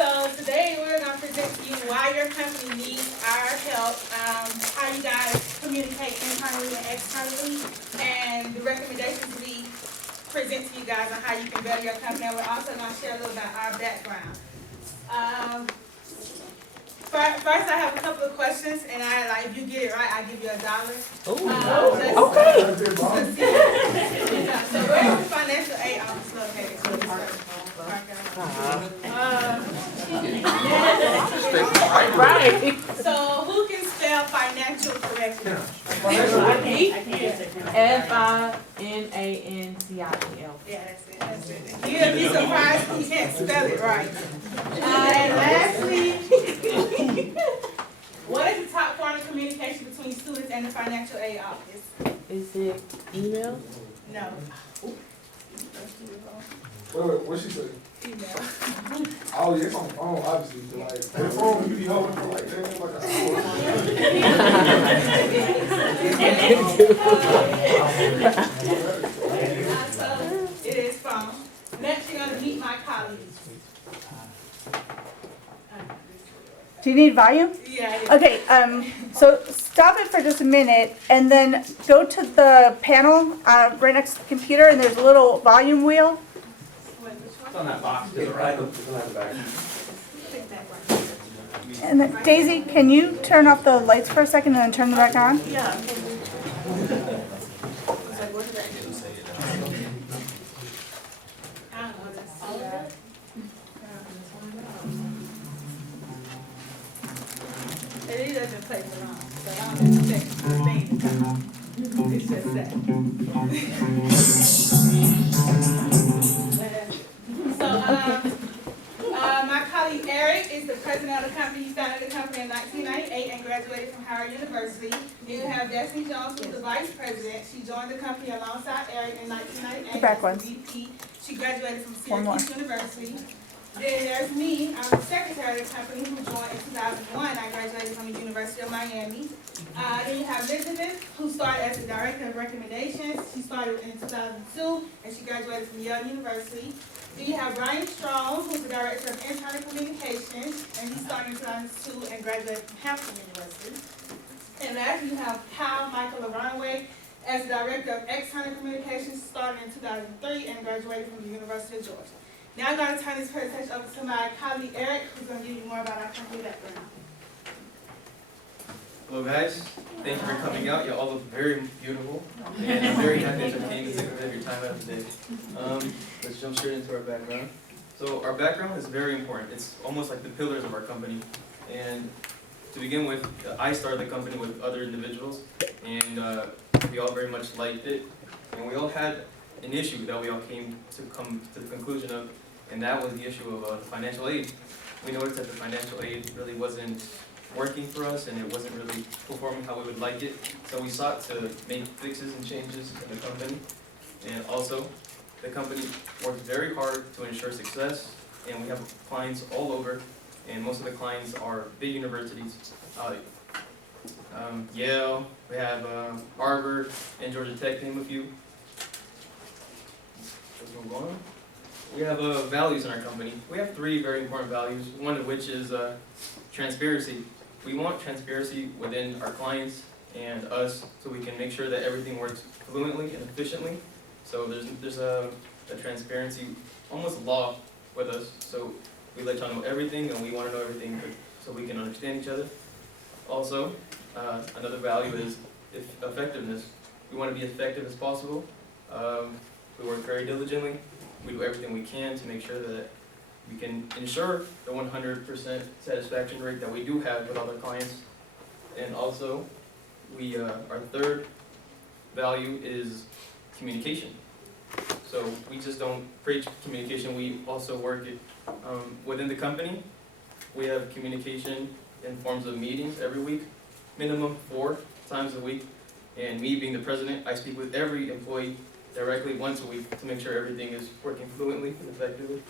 So today we're going to present to you why your company needs our help, how you guys communicate internally and externally, and the recommendations we present to you guys on how you can better your company. And we're also going to share a little about our background. First, I have a couple of questions, and if you get it right, I give you $1. Okay. So where's the financial aid office located? Right. So who can spell financial correctly? FINANCIEL. Yeah, that's it. You'll be surprised who can't spell it right. And lastly, what is the top form of communication between students and the financial aid office? Is it email? No. Wait, what she say? Email. Oh, yeah, it's on the phone, obviously. So, like, the phone, you be holding for like, damn, like an So it is phone. Next, you're going to meet my colleagues. Do you need volume? Yeah, it is. Okay, so stop it for just a minute and then go to the panel right next to the computer and there's a little volume wheel. It's on that box to the right. And then, Daisy, can you turn off the lights for a second and then turn them back on? Yeah. It doesn't play for long, so I don't expect the thing to come on. It's just that. My colleague Eric is the president of the company. He started the company in 1998 and graduated from Howard University. Then you have Destiny Jones, who's the vice president. She joined the company alongside Eric in 1998 Back as one. the VP. She graduated from One more. Syracuse University. Then there's me. I'm the secretary of the company who joined in 2001. I graduated from the University of Miami. Then you have Elizabeth, who started as the director of recommendations. She started in 2002, and she graduated from Yale University. Then you have Brian Strong, who's the director of internal communications, and he started in 2002 and graduated from Hampton University. And last, you have Kyle Michael Aronway as the director of external communications, started in 2003 and graduated from the University of Georgia. Now I'm going to turn this presentation over to my colleague Eric, who's going to give you more about our company background. Hello guys, thank you for coming out. You all look very beautiful, and I'm very happy that you came to take a bit of your time out today. Let's jump straight into our background. So our background is very important. It's almost like the pillars of our company. And to begin with, I started the company with other individuals, and we all very much liked it. And we all had an issue that we all came to the conclusion of, and that was the issue of financial aid. We noticed that the financial aid really wasn't working for us, and it wasn't really performing how we would like it. So we sought to make fixes and changes in the company. And also, the company works very hard to ensure success, and we have clients all over, and most of the clients are big universities. Yale, we have Harvard, and Georgia Tech, name a few. Let's move on. We have values in our company. We have 3 very important values, one of which is transparency. We want transparency within our clients and us, so we can make sure that everything works fluently and efficiently. So there's a transparency, almost law with us. So we let y'all know everything, and we want to know everything so we can understand each other. Also, another value is effectiveness. We want to be effective as possible. We work very diligently. We do everything we can to make sure that we can ensure the 100% satisfaction rate that we do have with all our clients. And also, our third value is communication. So we just don't preach communication, we also work it within the company. We have communication in forms of meetings every week, minimum 4 times a week. And me being the president, I speak with every employee directly once a week to make sure everything is working fluently and effectively.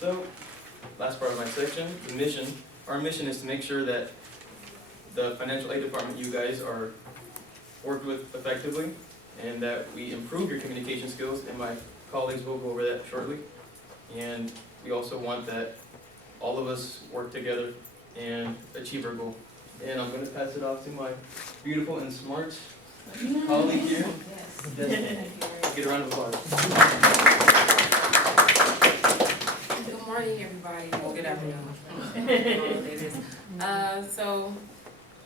So, last part of my section, the mission. Our mission is to make sure that the financial aid department, you guys, are worked with effectively, and that we improve your communication skills, and my colleagues will go over that shortly. And we also want that all of us work together and achieve our goal. And I'm gonna pass it off to my beautiful and smart colleague here. Yes. Get a round of applause. Good morning, everybody. Well, good afternoon. So,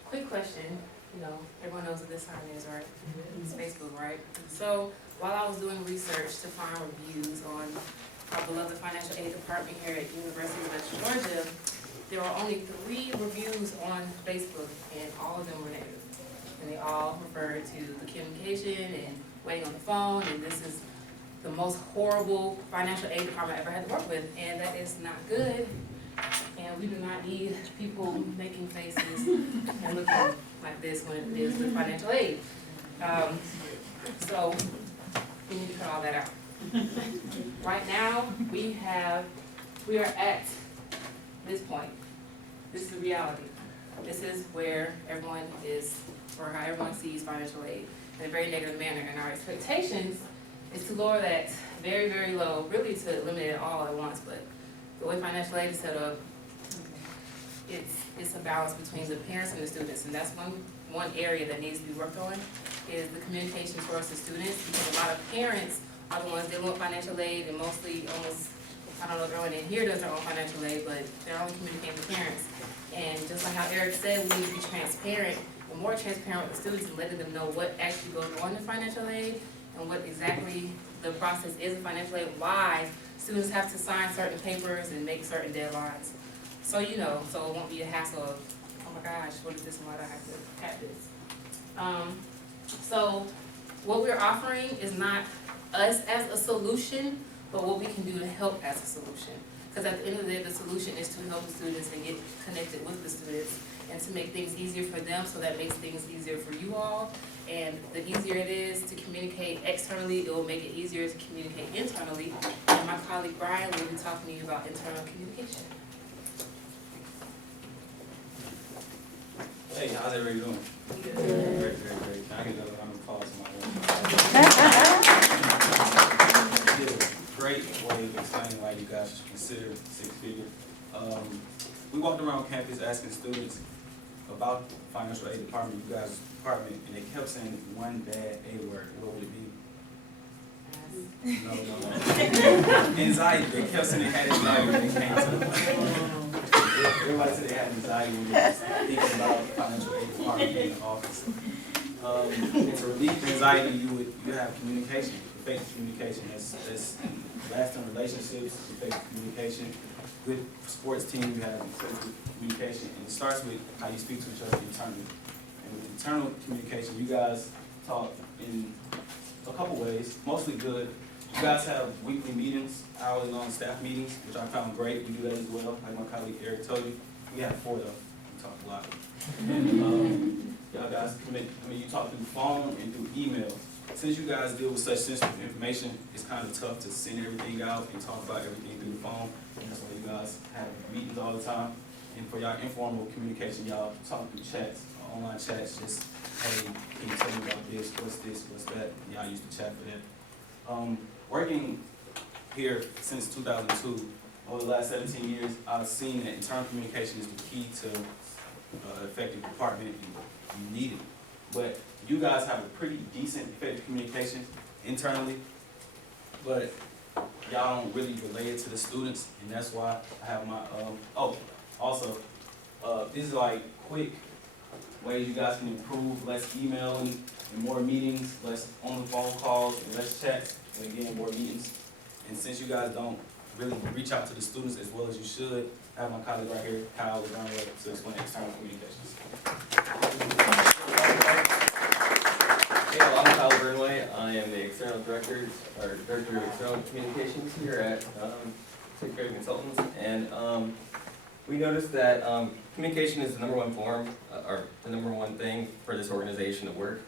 quick question. You know, everyone knows what this sign is, right? It's Facebook, right? So, while I was doing research to find reviews on our beloved financial aid department here at University of West Georgia, there were only 3 reviews on Facebook, and all of them were negative. And they all referred to the communication and waiting on the phone, and this is the most horrible financial aid department I ever had to work with, and that is not good. And we do not need people making faces and looking like this when it deals with financial aid. So we need to cut all that out. Right now, we are at this point. This is the reality. This is where everyone is, or how everyone sees financial aid in a very negative manner. And our expectations is to lower that very, very low, really to eliminate it all at once. But the way financial aid is set up, it's a balance between the parents and the students. And that's one area that needs to be worked on, is the communication towards the students, because a lot of parents are the ones dealing with financial aid, and mostly almost, I don't know if everyone in here does their own financial aid, but they're only communicating with parents. And just like how Eric said, we need to be transparent, and more transparent with the students, and letting them know what actually goes on in financial aid, and what exactly the process is in financial aid, why students have to sign certain papers and make certain deadlines. So you know, so it won't be a hassle of, oh my gosh, what is this and why do I have to have this? So what we're offering is not us as a solution, but what we can do to help as a solution. Because at the end of the day, the solution is to help the students and get connected with the students and to make things easier for them, so that makes things easier for you all. And the easier it is to communicate externally, it will make it easier to communicate internally. And my colleague Brian will be talking to you about internal communication. Hey, how's everybody doing? Good. Great. Can I get another round of applause for my You did a great way of explaining why you guys should consider six-figure. We walked around campus asking students about the financial aid department, you guys' department, and they kept saying one bad A word. What would it be? No. Anxiety. They kept saying they had anxiety when they came to everybody said they had anxiety when they was thinking about the financial aid department in the office. And to relieve anxiety, you have communication, effective communication. That's lasting relationships, effective communication. Good sports team, you have effective communication, and it starts with how you speak to each other internally. And with internal communication, you guys talk in a couple ways, mostly good. You guys have weekly meetings, hourly long staff meetings, which I found great. We do that as well, like my colleague Eric told you. We have 4 though. We talk a lot. And y'all guys you talk through the phone and through email. Since you guys deal with such sensitive information, it's kind of tough to send everything out and talk about everything through the phone. And that's why you guys have meetings all the time. And for y'all informal communication, y'all talk through chats, online chats, just, hey, can you tell me about this, what's that? And y'all used to chat for that. Working here since 2002, over the last 17 years, I've seen that internal communication is the key to effective department, and you need it. But you guys have a pretty decent effective communication internally, but y'all don't really relay it to the students, and that's why I have my, this is like quick ways you guys can improve, less emailing and more meetings, less on the phone calls and less chats, and again, more meetings. And since you guys don't really reach out to the students as well as you should, I have my colleague right here, Kyle Legrand, to explain external communications. Hey, I'm Kyle Burnway. I am the external director of external communications here at Sixth Grade Consultants, and we noticed that communication is the #1 form, or the #1 thing for this organization to work.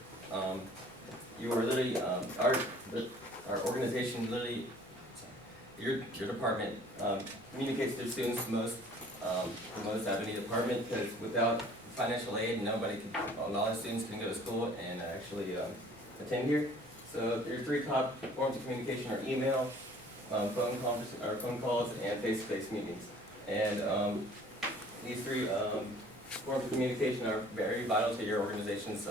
You are literally our organization literally. Your department communicates to students the most out of any department, because without financial aid, a lot of students can go to school and actually attend here. So your 3 top forms of communication are email, phone calls, and face-to-face meetings. And these three forms of communication are very vital to your organization's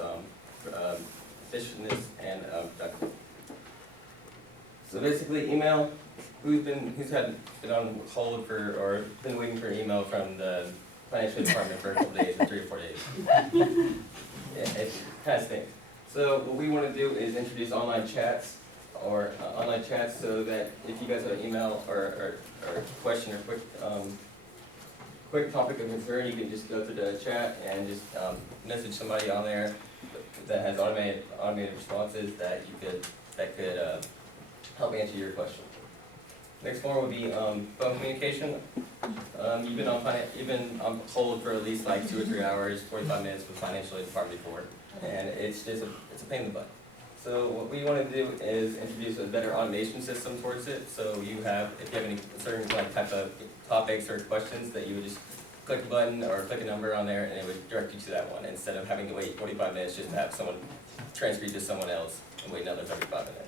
efficientness and productive. So basically, email. Who's been on hold for or been waiting for an email from the financial department for a couple days or 3 or 4 days? Yeah, it kind of stinks. So what we want to do is introduce online chats so that if you guys have an email or question or quick topic of concern, you can just go through the chat and just message somebody on there that has automated responses that could help answer your question. Next one would be phone communication. You've been on hold for at least like 2 or 3 hours, 45 minutes with financial aid department before, and it's a pain in the butt. So what we want to do is introduce a better automation system towards it. So if you have any certain type of topics or questions, that you would just click a button or click a number on there, and it would direct you to that one instead of having to wait 45 minutes just to have someone transfer you to someone else and wait another 35 minutes.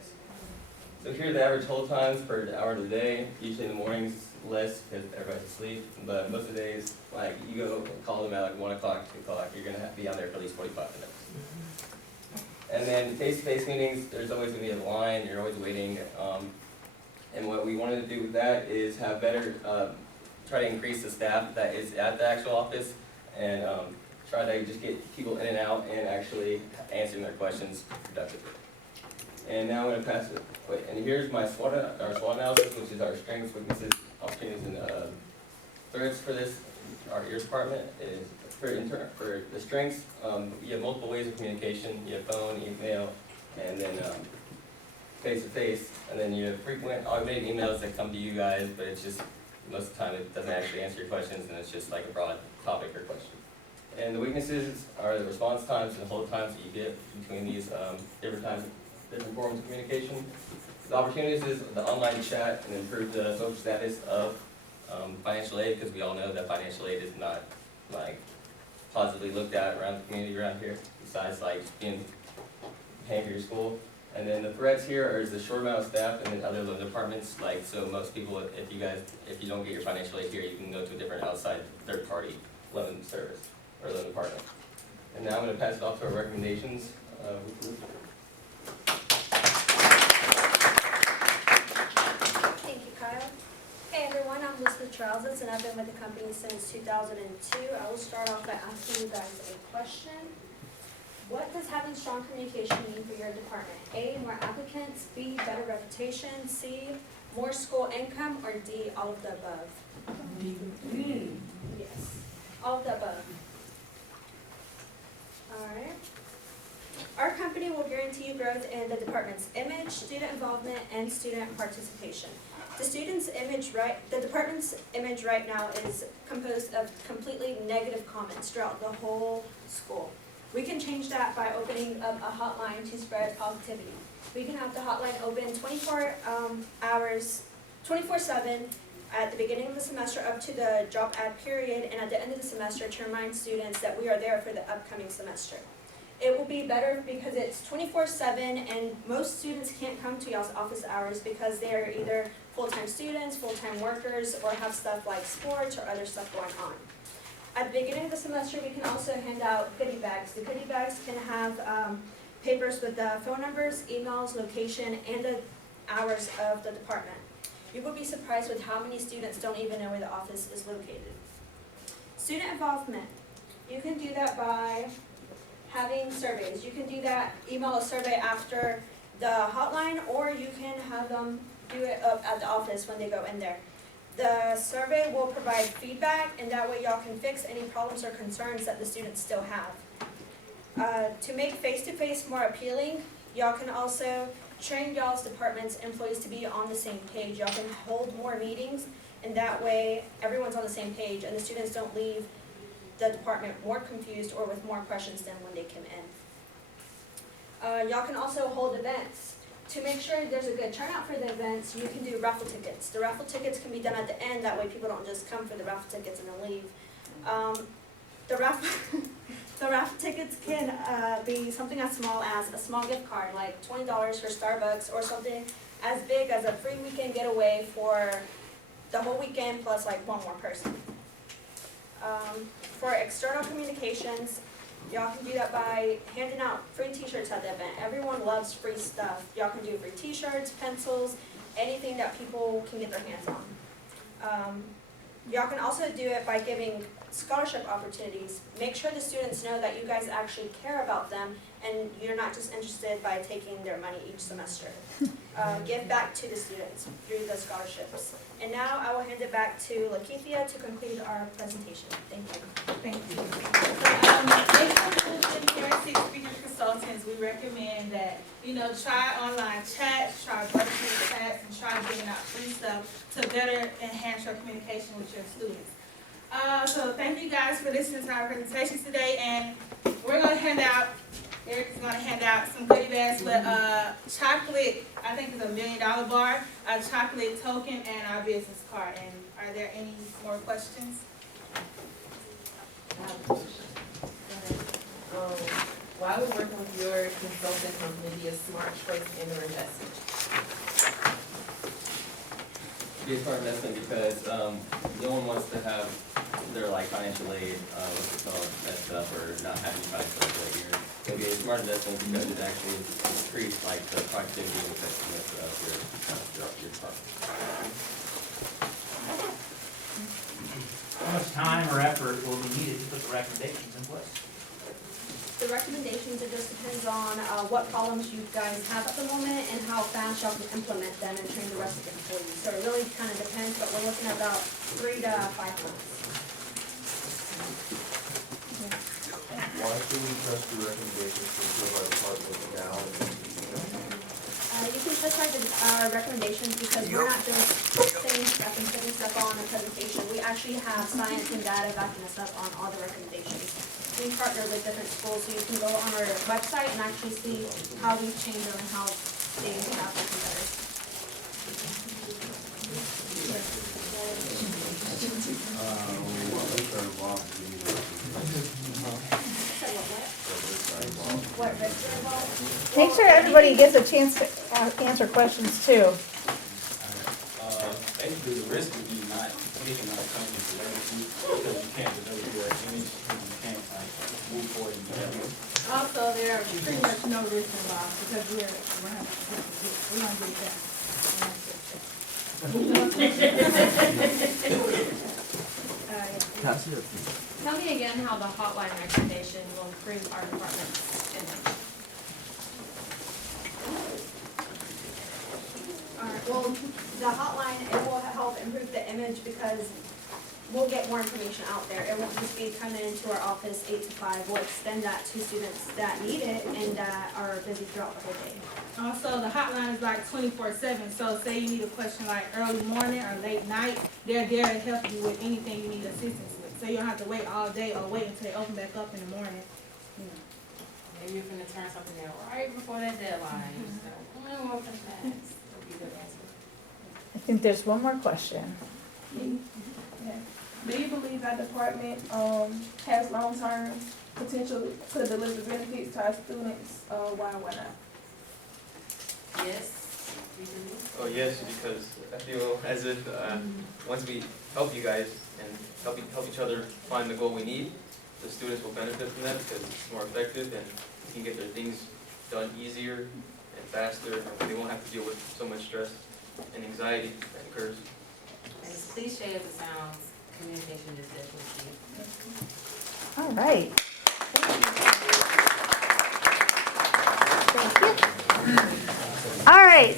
So here are the average hold times per hour of the day. Usually in the mornings less because everybody's asleep, but most of the days, like you go call them at like 1 o'clock, 2 o'clock, you're gonna be on there for at least 45 minutes. And then face-to-face meetings, there's always gonna be a line, you're always waiting. And what we wanted to do with that is have better, try to increase the staff that is at the actual office and try to just get people in and out and actually answering their questions productively. And now I'm going to pass it. And here's my SWOT analysis, which is our strengths, weaknesses, opportunities, and threats for your department. Is for the strengths, you have multiple ways of communication. You have phone, email, and then face-to-face. And then you have frequent automated emails that come to you guys, but it's just most of the time it doesn't actually answer your questions, and it's just like a broad topic or question. And the weaknesses are the response times and the hold times that you get between these different forms of communication. The opportunities is the online chat and improve the social status of financial aid, because we all know that financial aid is not like positively looked at around the community around here, besides like paying for your school. And then the threats here is the short amount of staff and then other departments. Like, so most people, if you don't get your financial aid here, you can go to a different outside third party loan service or loan department. And now I'm going to pass it off to our recommendations. Thank you, Kyle. Hey everyone, I'm Elizabeth Charles, and I've been with the company since 2002. I will start off by asking you guys a question. What does having strong communication mean for your department? A, more applicants, B, better reputation, C, more school income, or D, all of the above? Yes, all of the above. Alright. Our company will guarantee you growth in the department's image, student involvement, and student participation. The department's image right now is composed of completely negative comments throughout the whole school. We can change that by opening up a hotline to spread positivity. We can have the hotline open 24 hours, 24/7 at the beginning of the semester up to the job ad period, and at the end of the semester to remind students that we are there for the upcoming semester. It will be better because it's 24/7, and most students can't come to y'all's office hours because they are either full-time students, full-time workers, or have stuff like sports or other stuff going on. At the beginning of the semester, we can also hand out goodie bags. The goodie bags can have papers with the phone numbers, emails, location, and the hours of the department. You will be surprised with how many students don't even know where the office is located. Student involvement. You can do that by having surveys. You can do that, email a survey after the hotline, or you can have them do it up at the office when they go in there. The survey will provide feedback, and that way y'all can fix any problems or concerns that the students still have. To make face-to-face more appealing, y'all can also train y'all's department's employees to be on the same page. Y'all can hold more meetings, and that way everyone's on the same page and the students don't leave the department more confused or with more questions than when they came in. Y'all can also hold events. To make sure there's a good turnout for the events, you can do raffle tickets. The raffle tickets can be done at the end, that way people don't just come for the raffle tickets and then leave. The raffle tickets can be something as small as a small gift card, like $20 for Starbucks, or something as big as a free weekend getaway for the whole weekend plus like one more person. For external communications, y'all can do that by handing out free t-shirts at the event. Everyone loves free stuff. Y'all can do free t-shirts, pencils, anything that people can get their hands on. Y'all can also do it by giving scholarship opportunities. Make sure the students know that you guys actually care about them and you're not just interested by taking their money each semester. Give back to the students through the scholarships. And now I will hand it back to Lakithia to conclude our presentation. Thank you. Thank you. So, in conclusion, here at Six Figure Consultants, we recommend that, try online chats, try virtual chats, and try giving out free stuff to better enhance your communication with your students. So thank you guys for listening to our presentation today, and we're gonna hand out, Eric is gonna hand out some goodie bags with chocolate, I think it's $1 million bar, a chocolate token, and our business card. And are there any more questions? I have a question. Why would working with your consultant company be a smart choice in your investment? Be a smart investment because no one wants to have their financial aid, messed up or not have any financial aid for a year. It'll be a smart investment because it actually increase the productivity and effectiveness of your department. How much time or effort will be needed to put the recommendations in place? The recommendations, it just depends on what problems you guys have at the moment and how fast y'all can implement them and train the rest of the employees. So it really kind of depends, but we're looking at about 3 to 5 months. Why should we trust your recommendations to improve our department now? You can trust our recommendations because we're not just saying stuff and putting stuff on a presentation. We actually have science and data backing us up on all the recommendations. We partner with different schools, so you can go on our website and actually see how we've changed them and how they have become better. What risks are involved? Make sure everybody gets a chance to answer questions too. Basically, the risk would be not taking our company to legacy because you can't develop your image and you can't move forward and develop. Also, there are pretty much no risk involved because we're gonna get that. Tell me again how the hotline recommendation will improve our department's image. Alright, well, the hotline, it will help improve the image because we'll get more information out there. It won't just be coming into our office 8 to 5. We'll extend that to students that need it and that are busy throughout the whole day. Also, the hotline is 24/7, so say you need a question early morning or late night, they're there to help you with anything you need assistance with. So you don't have to wait all day or wait until they open back up in the morning. Maybe you're gonna turn something in right before that deadline. So, I'm open fast. That'd be a good answer. I think there's one more question. Do you believe that department has long-term potential to deliver benefits to our students? Why not? Yes, we do. Oh, yes, because I feel as if once we help you guys and help each other find the goal we need, the students will benefit from that because it's more effective and we can get their things done easier and faster, and they won't have to deal with so much stress and anxiety that occurs. As cliche as it sounds, communication is definitely key. All right.